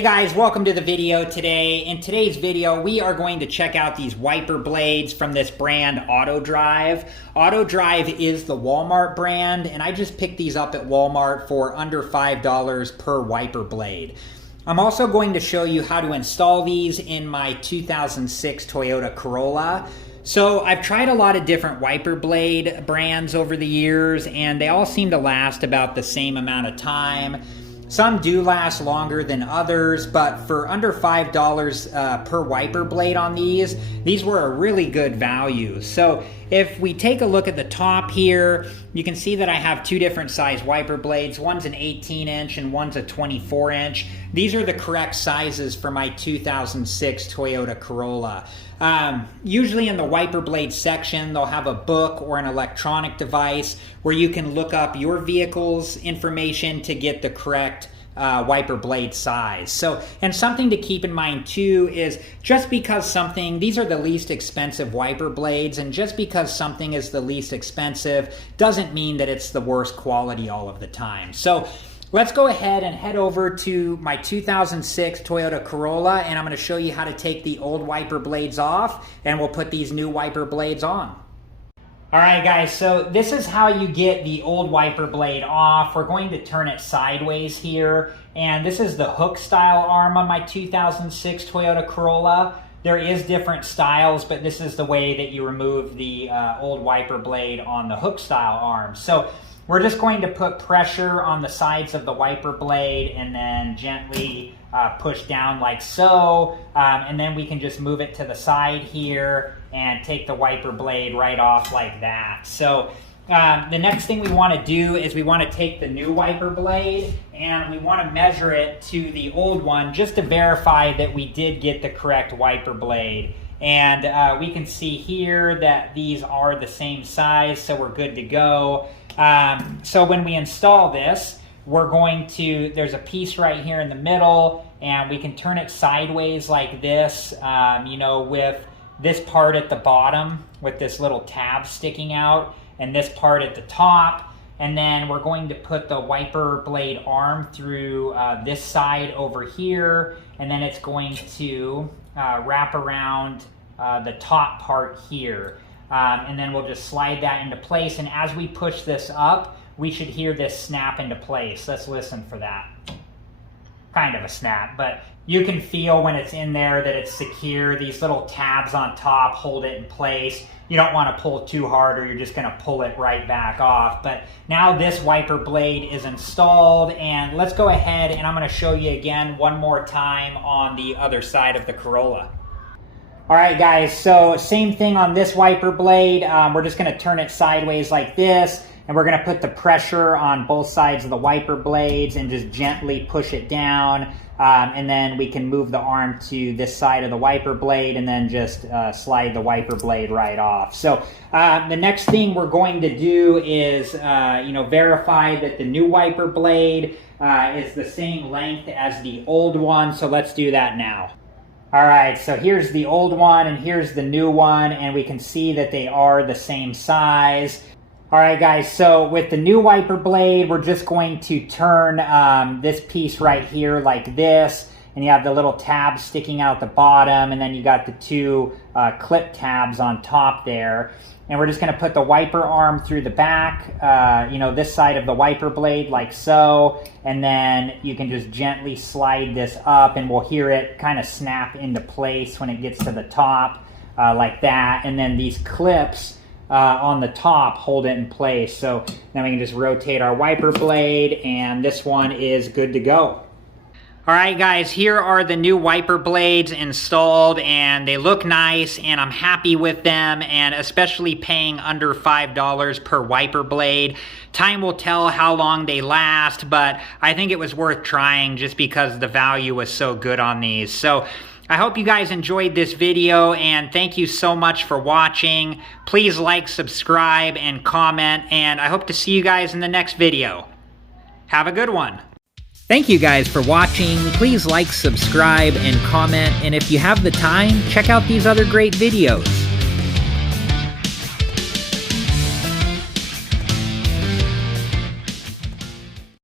Hey guys, welcome to the video today. In today's video, we are going to check out these wiper blades from this brand AutoDrive. AutoDrive is the Walmart brand, and I just picked these up at Walmart for under $5 per wiper blade. I'm also going to show you how to install these in my 2006 Toyota Corolla. So I've tried a lot of different wiper blade brands over the years, and they all seem to last about the same amount of time. Some do last longer than others, but for under $5 per wiper blade on these were a really good value. So if we take a look at the top here, you can see that I have two different size wiper blades. One's an 18-inch and one's a 24-inch. These are the correct sizes for my 2006 Toyota Corolla. Usually in the wiper blade section, they'll have a book or an electronic device where you can look up your vehicle's information to get the correct wiper blade size. So, and something to keep in mind too is just because these are the least expensive wiper blades, and just because something is the least expensive doesn't mean that it's the worst quality all of the time. So let's go ahead and head over to my 2006 Toyota Corolla, and I'm going to show you how to take the old wiper blades off, and we'll put these new wiper blades on. Alright guys, so this is how you get the old wiper blade off. We're going to turn it sideways here, and this is the hook style arm on my 2006 Toyota Corolla. There is different styles, but this is the way that you remove the old wiper blade on the hook style arm. So we're just going to put pressure on the sides of the wiper blade and then gently push down like so, and then we can just move it to the side here and take the wiper blade right off like that. So the next thing we want to do is we want to take the new wiper blade and we want to measure it to the old one just to verify that we did get the correct wiper blade. And we can see here that these are the same size, so we're good to go. So when we install this, there's a piece right here in the middle, and we can turn it sideways like this, with this part at the bottom with this little tab sticking out, and this part at the top. And then we're going to put the wiper blade arm through this side over here, and then it's going to wrap around the top part here. And then we'll just slide that into place, and as we push this up, we should hear this snap into place. Let's listen for that. Kind of a snap, but you can feel when it's in there that it's secure. These little tabs on top hold it in place. You don't want to pull too hard or you're just going to pull it right back off. But now this wiper blade is installed, and let's go ahead and I'm going to show you again one more time on the other side of the Corolla. Alright guys, so same thing on this wiper blade. We're just going to turn it sideways like this, and we're going to put the pressure on both sides of the wiper blades and just gently push it down. And then we can move the arm to this side of the wiper blade and then just slide the wiper blade right off. So the next thing we're going to do is verify that the new wiper blade is the same length as the old one. So let's do that now. Alright, so here's the old one and here's the new one, and we can see that they are the same size. Alright guys, so with the new wiper blade, we're just going to turn this piece right here like this, and you have the little tabs sticking out the bottom, and then you got the two clip tabs on top there. And we're just going to put the wiper arm through the back, this side of the wiper blade like so, and then you can just gently slide this up, and we'll hear it kind of snap into place when it gets to the top like that. And then these clips on the top hold it in place. So then we can just rotate our wiper blade, and this one is good to go. Alright guys, here are the new wiper blades installed, and they look nice, and I'm happy with them, and especially paying under $5 per wiper blade. Time will tell how long they last, but I think it was worth trying just because the value was so good on these. So I hope you guys enjoyed this video, and thank you so much for watching. Please like, subscribe, and comment, and I hope to see you guys in the next video. Have a good one. Thank you guys for watching. Please like, subscribe, and comment, and if you have the time, check out these other great videos.